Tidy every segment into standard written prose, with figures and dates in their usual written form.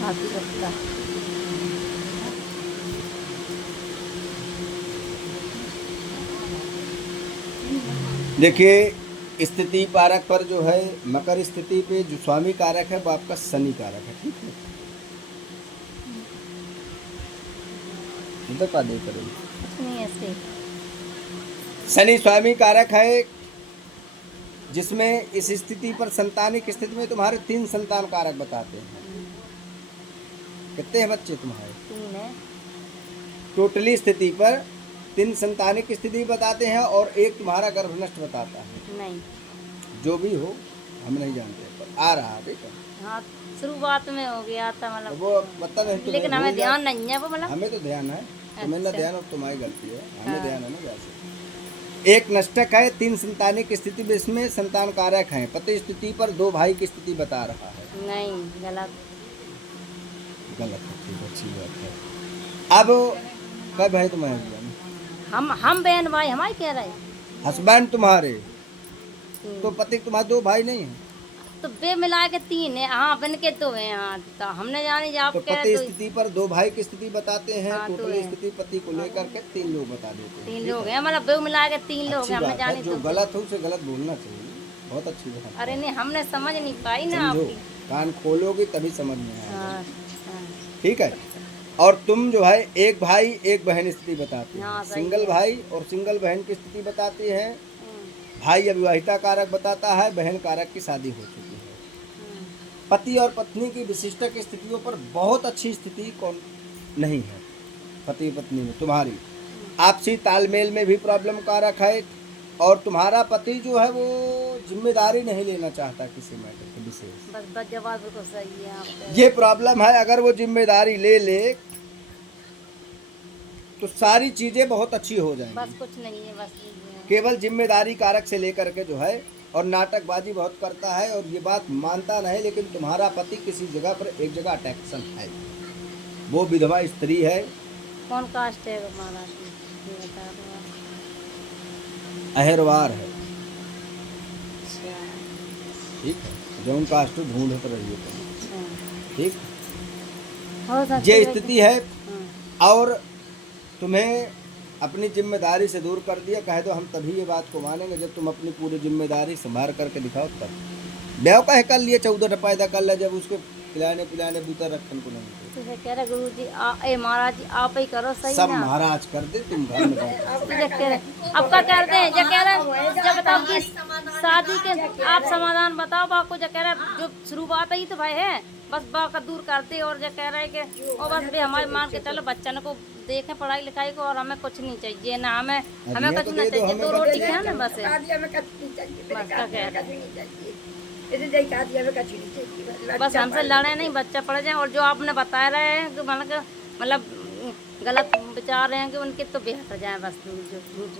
हाथी रखता। देखिए स्थिति कारक पर जो है मकर स्थिति पे जो स्वामी कारक है वो आपका शनि कारक है, ठीक है। उधर का देख रहे हो। कुछ नहीं ऐसे। शनि स्वामी कारक है, जिसमें इस स्थिति पर संतानिक स्थिति में तुम्हारे 3 संतान कारक बताते हैं। कितने हैं बच्चे तुम्हारे? 3 है। टोटली स्थिति पर 3 संतानिक स्थिति बताते हैं और एक तुम्हारा गर्भ नष्ट बताता है। नहीं। जो भी हो हम नहीं जानते, पर आ रहा है, ठीक है। हाँ, शुरुआत में हो गया था तो मतलब। वो पता नहीं तुम्हें, लेकिन हमें भूल ध्यान जा- नहीं है वो मतलब। हमें तो ध्यान है, तुम्हें ना अच्छा। ध्यान और तुम्हारी गलती है, हमें हाँ। ध्यान है ना वैसे। एक नष्टक है, 3 संतानिक स्थिति में इसमें संतान कारक है। पति स्थिति पर 2 भाई की स्थिति बता रहा है। नहीं, गलत। गलत है, ठीक है, अच्छी बात है। अब कब भाई तुम्हारे हम बहन भाई हमारे कह रहे। हस्बैंड तुम्हारे, तीन। तो पति तुम्हारे 2 भाई नहीं है, तो बे मिला के 3 है। हाँ, बन के 2 है। हाँ, तो हमने जानी आप तो कह पति रहे 2। स्थिति पर 2 भाई की स्थिति बताते हैं। हाँ, 2 टोटली है। स्थिति पति को लेकर के 3 लोग बता देते हैं, 3 ठीक लोग है। हैं मतलब बे मिला के 3 लोग अच्छी हैं, हमने बात है, जानी जो 2। गलत हो उसे गलत बोलना चाहिए, बहुत अच्छी बात है। अरे नहीं, हमने समझ नहीं पाई ना समझो, आपकी। कान खोलोगे तभी समझ में आएगा, हाँ, हाँ, ठीक है। और तुम जो है एक भाई एक बहन स्थिति बताती है। हाँ, सही सिंगल है। भाई और सिंगल बहन की स्थिति बताती है। हम्म, भाई अविवाहिता कारक बताता है, बहन कारक की शादी हो चुकी है। हम्म, पति और पत्नी की विशिष्टक स्थितियों पर बहुत अच्छी स्थिति कौन नहीं है। पति पत्नी में तुम्हारी आपसी तालमेल में भी प्रॉब्लम कारक है, और तुम्हारा पति जो है वो जिम्मेदारी नहीं लेना चाहता किसी मैटर की विशेष। बस जवाब बिल्कुल सही है आप। ये प्रॉब्लम है, अगर वो जिम्मेदारी ले ले तो सारी चीजें बहुत अच्छी हो बस जाएंगी। कुछ नहीं है, बस ये है। केवल जिम्मेदारी कारक से लेकर के जो है, और नाटकबाजी बहुत करता है, और ये बात मानता नहीं, लेकिन तुम्हारा पति किसी जगह पर एक जगह अटैक्शन है। वो विधवा स्त्री है, कौन कास्ट है हमारा? ये बता दो आप। अहरवार है, अच्छा। ठीक है। जौन कास्ट ढूंढ रही है तुम, अच्छा। ठीक। हो सकती ये है स्थिति है, हाँ। और तुम्हें अपनी जिम्मेदारी से दूर कर दिया। कहे तो हम तभी ये बात को मानेंगे जब तुम अपनी पूरी जिम्मेदारी संभाल करके दिखाओ तब। ब्याह का कर लिए 14 पैदा कर लिया, जब उसके खिलाने पिलाने बूता रखन को नहीं तो ये कह रहे गुरु जी महाराज जी आप ही करो सही सब ना। महाराज कर दे, तुम घर में बैठो। तो ये कह रहे अब क्या करते हैं? जो कह रहे जब बताओ कि शादी के आप समाधान बताओ आपको। जो कह रहे जो शुरुआत ही तो भाई है, बस बा का दूर करते। और जो कह रहे कि और बस भी हमारे मान के चलो बच्चन को देखें पढ़ाई लिखाई को, और हमें कुछ नहीं चाहिए ना, हमें कुछ तो नहीं दे दो, चाहिए। हमें 2 बता रोटी दो। खाए ना बस। बस हमसे लड़े नहीं, बच्चा पढ़ जाए। और जो आपने बता रहे हैं कि मतलब गलत विचार रहे हैं कि उनके तो बेहतर जाए बस।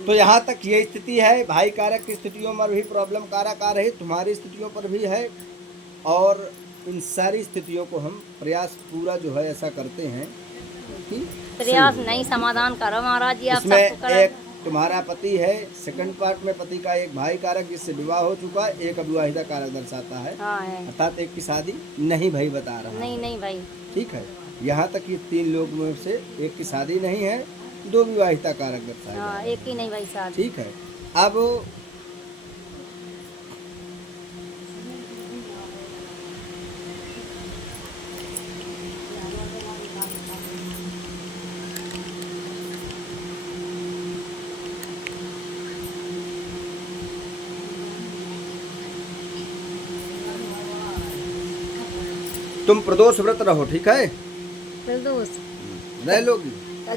तो यहाँ तक ये स्थिति है। भाई कारक की स्थितियों में भी प्रॉब्लम कारक आ रही, तुम्हारी स्थितियों पर भी है, और इन सारी स्थितियों को हम प्रयास पूरा जो है ऐसा करते हैं कि प्रयास सही हो नहीं, जाए। समाधान करो महाराज जी। आप इसमें सबको करो। एक तुम्हारा पति है, सेकंड पार्ट में पति का एक भाई कारक जिससे विवाह हो चुका है, एक अविवाहिता कारक दर्शाता है, हाँ है। अर्थात एक की शादी नहीं भाई बता रहा नहीं है, नहीं भाई। ठीक है। यहाँ तक ये 3 लोग में से एक की शादी नहीं है, 2 विवाहिता कारक दर्शाए जा हाँ, रहे एक ही हैं, नहीं भाई साथ। ठीक है। अब तुम प्रदोष व्रत रहो, ठीक है। फिर दोस्त रह लोगी,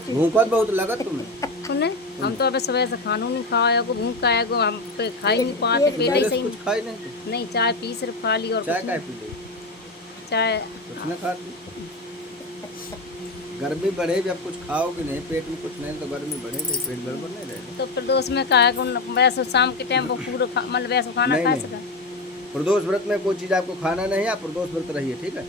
भूखत बहुत लगा तुम्हें। सुने हम तो अबे सुबह से खानू नहीं खाया को, भूख आया को, हम पे खा ही नहीं पाते। पेट ही पहले से सही कुछ खाई नहीं तुम? नहीं। चाय पी सिर्फ खा ली और चाय कुछ काय नहीं। पी ली? चाय कुछ न खाती? गर्मी बढ़ेगी, अब कुछ खाओगे नहीं, पेट में कुछ नहीं तो गर्मी बढ़ेगी, पेट गड़बड़ नहीं रहेगा। तो फिर दोस्त में खाया को वैसे शाम के टाइम पर पूरा मतलब वैसे खाना नहीं, खा नहीं। सका। प्रदोष व्रत में कोई चीज़ आपको खाना नहीं है, आप प्रदोष व्रत रहिए, ठीक है।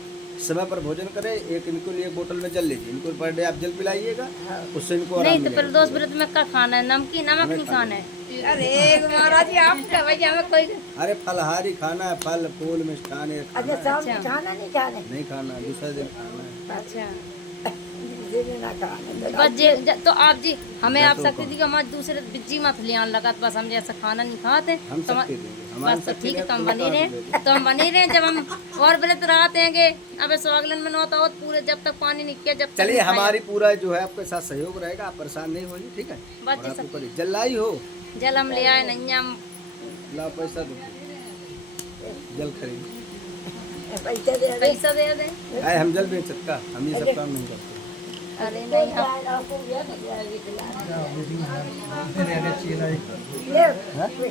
समय पर भोजन करें। एक इनको लिए एक बोतल में जल लीजिए, इनको पर डे आप जल पिलाइएगा, उससे इनको आराम नहीं तो फिर मिलेगा। दोस्त व्रत में क्या खाना है, नमक हमें नहीं खाना खाना है। अरे महाराज जी आप क्या भाई हमें कोई अरे फलहारी खाना है, फल फूल मिष्ठान ये खाना अच्छा है। शाम में खाना नहीं खाने नहीं खाना, दूसरे दिन खाना है। अच्छा दिन ना खाने बस तो आप जी हमें या आप तो सकती कौन? थी कि हमारे दूसरे बिज्जी मत ले आने लगा, तो बस हम जैसा खाना नहीं खाते हम तो शक्ति देंगे, हमारी बस तो शक्ति ठीक है, है, तो हम तुम्हें बने कहाँ से रहे देंगे? तो हम बने रहे जब हम और व्रत रहते हैं। अब स्वागलन में होता हो पूरे जब तक पानी नहीं किया, जब तक चलिए नहीं खाया। हमारी पूरा जो है आपके साथ सहयोग रहेगा, आप परेशान नहीं होइए, ठीक है। बस और आप जैसा- ऊपर जल लाई हो, जल हम ले आए नहीं हम ला पैसा दो, जल खरीद। पैसे दे दे पैसा दे दें। आए हम जल बेचत का, हम ये सब काम नहीं करते। अरे नहीं हम आपको ये हाँ? ये